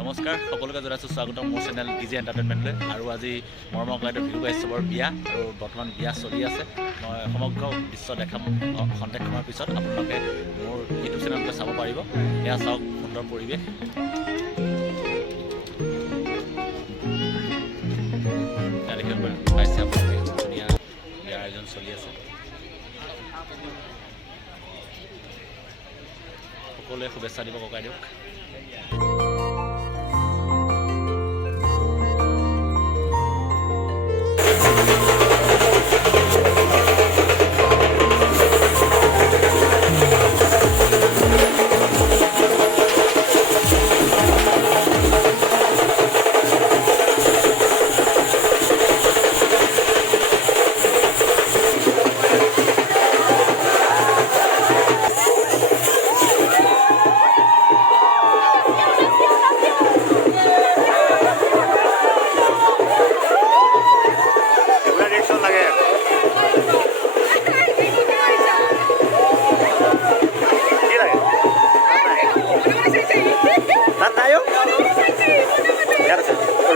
নমস্কাৰ সকলোকে জনাইছোঁ স্বাগতম মোৰ চেনেল ডিজি এণ্টাৰটেইনমেণ্টলৈ। আৰু আজি মৰমৰ গাইডৰ বিহু কাশ্যপৰ বিয়া আৰু বৰ্তমান বিয়া চলি আছে। মই সমগ্ৰ বিশ্ব দেখাম খন্তেক সময়ৰ পিছত আপোনালোকে মোৰ ইউটিউব চেনেলতে চাব পাৰিব। এয়া চাওক সুন্দৰ পৰিৱেশ। দেখিব পাইছে আপোনালোকে ধুনীয়া বিয়াৰ আয়োজন চলি আছে। সকলোৱে শুভেচ্ছা দিব ককাইদেউক।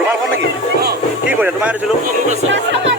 ৰুমালখন নেকি কি কৰিছা তোমাৰ দিছিলোঁ